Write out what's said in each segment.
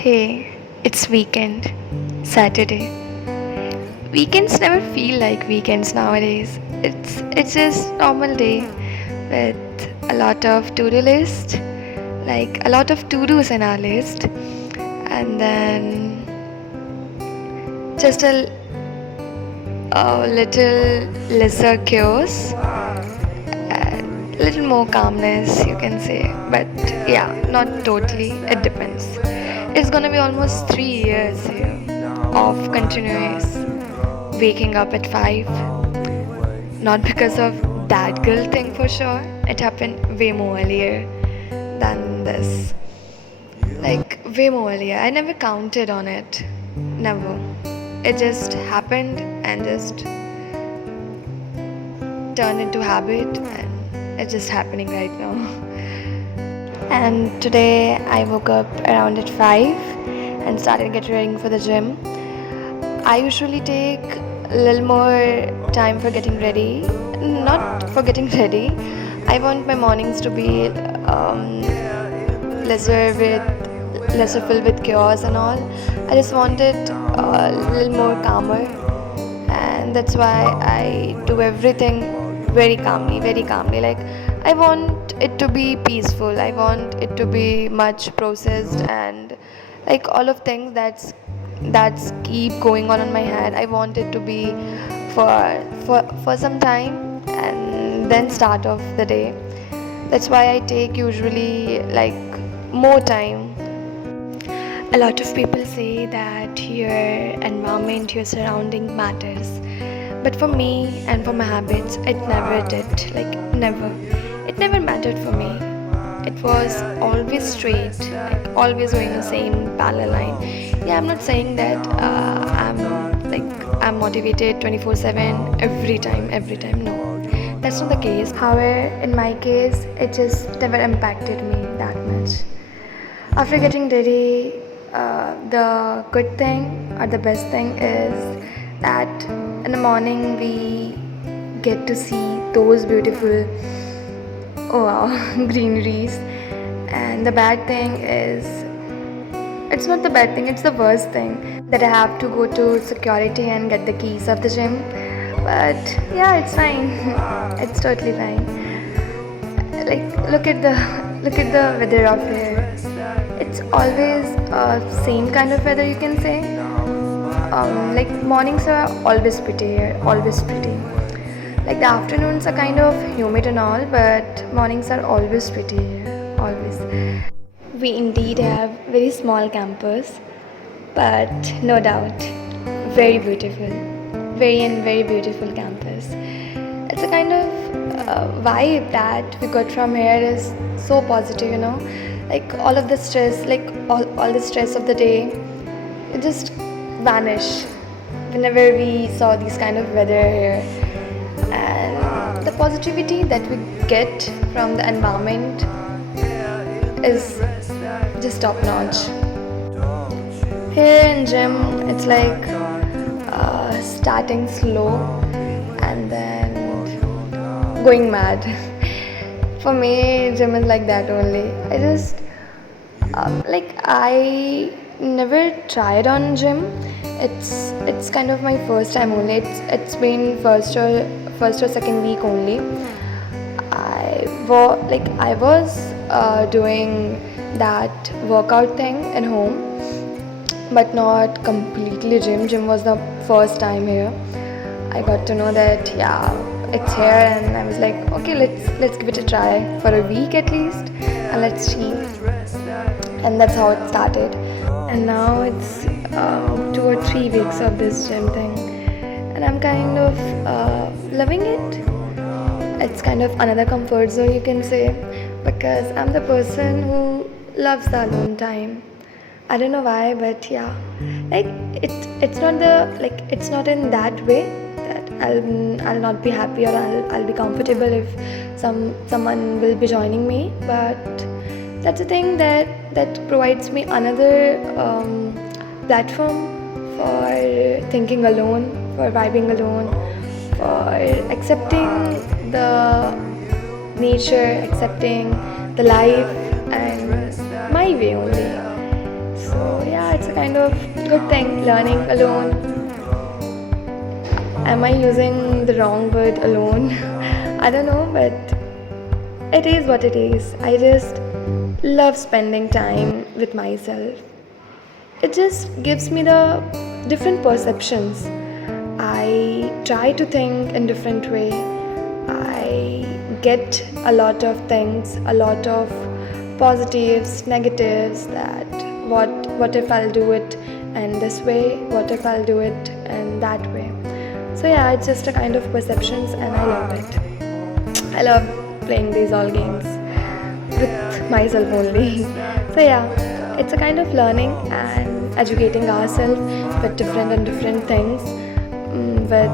Hey, it's weekend, Saturday. Weekends never feel like weekends nowadays. It's just normal day with a lot of to-do list, like a lot of to-dos in our list, and then just a little lesser chaos, and little more calmness, you can say. But yeah, not totally. It depends. It's gonna be almost 3 years here of continuous waking up at 5. Not because of that girl thing for sure. It happened way more earlier than this. Like, way more earlier. I never counted on it. Never. It just happened and just turned into habit, and it's just happening right now. And today I woke up around at 5 and started getting ready for the gym. I usually take a little more time for getting ready. Not for getting ready. I want my mornings to be lesser filled with chaos and all. I just want it a little more calmer, and that's why I do everything very calmly, very calmly. Like, I want it to be peaceful. I want it to be much processed, and like all of things that's keep going on in my head. I want it to be for some time and then start off the day. That's why I take usually like more time. A lot of people say that your environment, your surrounding matters. But for me and for my habits, it never did. Like, never. It never mattered for me. It was always straight, like always going the same parallel line. Yeah, I'm not saying that I'm motivated 24/7 every time. No, that's not the case. However, in my case, it just never impacted me that much. After getting ready, the good thing or the best thing is that in the morning we get to see those beautiful, oh wow, greeneries. And the bad thing is, it's not the bad thing, it's the worst thing that I have to go to security and get the keys of the gym. But yeah, it's fine. It's totally fine. Like, look at the weather of here. It's always same kind of weather, you can say. Like, mornings are always pretty here, always pretty. Like, the afternoons are kind of humid and all, but mornings are always pretty here, always. We indeed have very small campus, but no doubt, very beautiful, very beautiful campus. It's a kind of vibe that we got from here is so positive, like all of the stress, like all the stress of the day, it just vanish whenever we saw this kind of weather here. And the positivity that we get from the environment is just top notch. Here in gym, it's like starting slow and then going mad. For me, gym is like that only. I never tried on gym. It's kind of my first time only. It's been first or second week only. I was doing that workout thing at home, but not completely gym. Gym was the first time here. I got to know that yeah, it's here, and I was like, okay, let's give it a try for a week at least, and let's see. And that's how it started. And now it's 2 or 3 weeks of this gym thing, and I'm kind of loving it. It's kind of another comfort zone, you can say, because I'm the person who loves the alone time. I don't know why, but yeah, like it's not in that way that I'll not be happy, or I'll be comfortable if someone will be joining me. But that's a thing that provides me another platform for thinking alone, for vibing alone, for accepting the nature, accepting the life, and my way only. So yeah. kind of good thing, learning alone. Am I using the wrong word alone? I don't know, but it is what it is. I just love spending time with myself. It just gives me the different perceptions. I try to think in different way. I get a lot of things, a lot of positives, negatives, that what if I'll do it in this way, what if I'll do it in that way. So yeah, it's just a kind of perceptions and I love it. I love playing these all games with myself only. So yeah, it's a kind of learning and educating ourselves with different and different things, with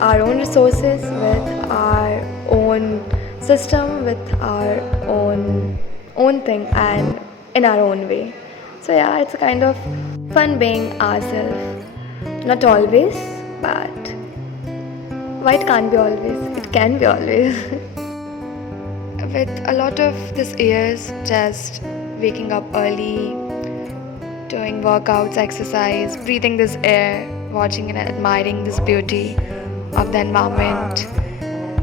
our own resources, with our own system, with our own thing, and in our own way. So yeah, it's a kind of fun being ourselves. Not always, but why it can't be always? It can be always. With a lot of this years, just waking up early, doing workouts, exercise, breathing this air, watching and admiring this beauty of the environment,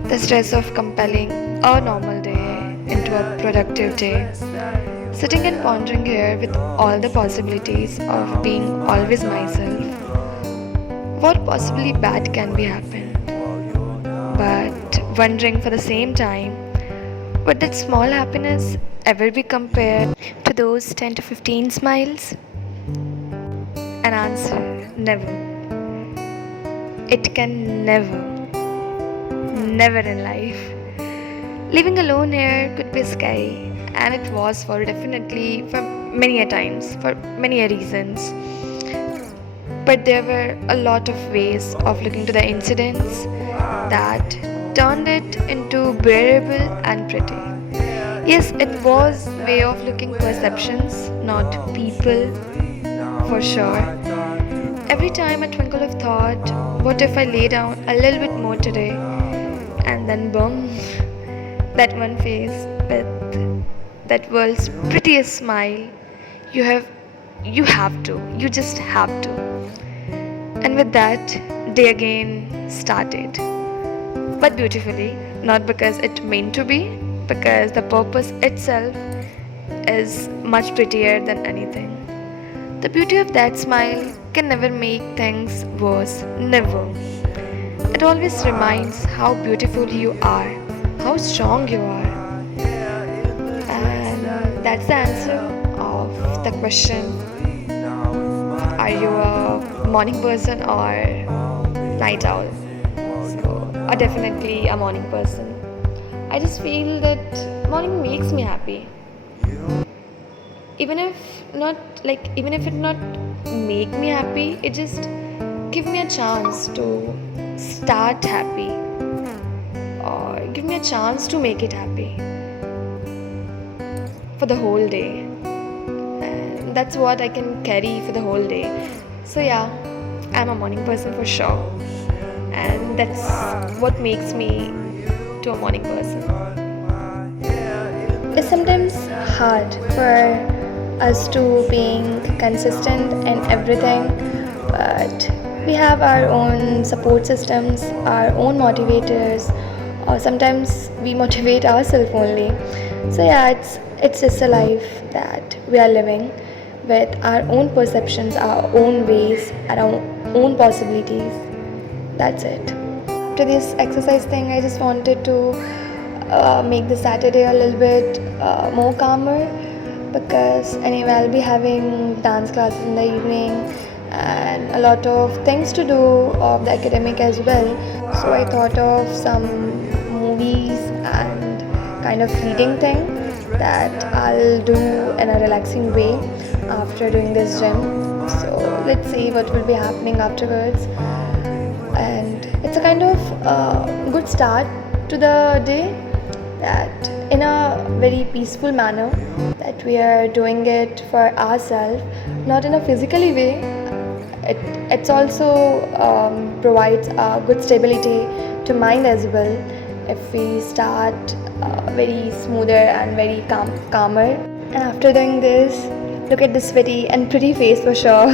the stress of compelling a normal day into a productive day, sitting and pondering here with all the possibilities of being always myself. What possibly bad can be happened? But wondering for the same time, would that small happiness ever be compared to those 10 to 15 smiles? An answer, never. It can never in life. Living alone here could be scary, and it was for definitely for many a times, for many a reasons. But there were a lot of ways of looking to the incidents that turned it into bearable and pretty. Yes, it was way of looking perceptions, not people, for sure. Every time a twinkle of thought, what if I lay down a little bit more today? And then boom, that one face with that world's prettiest smile. You have you just have to. And with that, day again started. But beautifully, not because it meant to be, because the purpose itself is much prettier than anything. The beauty of that smile can never make things worse, never. It always reminds how beautiful you are, how strong you are. And that's the answer of the question, are you a morning person or night owl? So, definitely a morning person. I just feel that morning makes me happy. Even if even if it not make me happy, it just give me a chance to start happy, or give me a chance to make it happy for the whole day. And that's what I can carry for the whole day. So yeah, I'm a morning person for sure, and that's what makes me to a morning person. It's sometimes hard for us to being consistent in everything, but we have our own support systems, our own motivators, or sometimes we motivate ourselves only. So yeah, it's just a life that we are living with our own perceptions, our own ways, our own possibilities. That's it. After this exercise thing, I just wanted to make the Saturday a little bit more calmer, because anyway I'll be having dance classes in the evening and a lot of things to do of the academic as well. So I thought of some movies and kind of reading thing that I'll do in a relaxing way after doing this gym. So let's see what will be happening afterwards. And it's a kind of good start to the day, that in a very peaceful manner, that we are doing it for ourselves, not in a physically way. It's also provides a good stability to mind as well, if we start very smoother and very calmer. And after doing this, Look at this sweaty and pretty face for sure.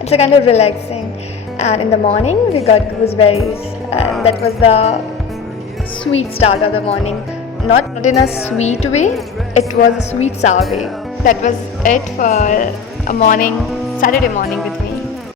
It's a kind of relaxing. And in the morning, we got gooseberries, and that was the sweet start of the morning. Not in a sweet way, it was a sweet sour way. That was it for a morning, Saturday morning with me.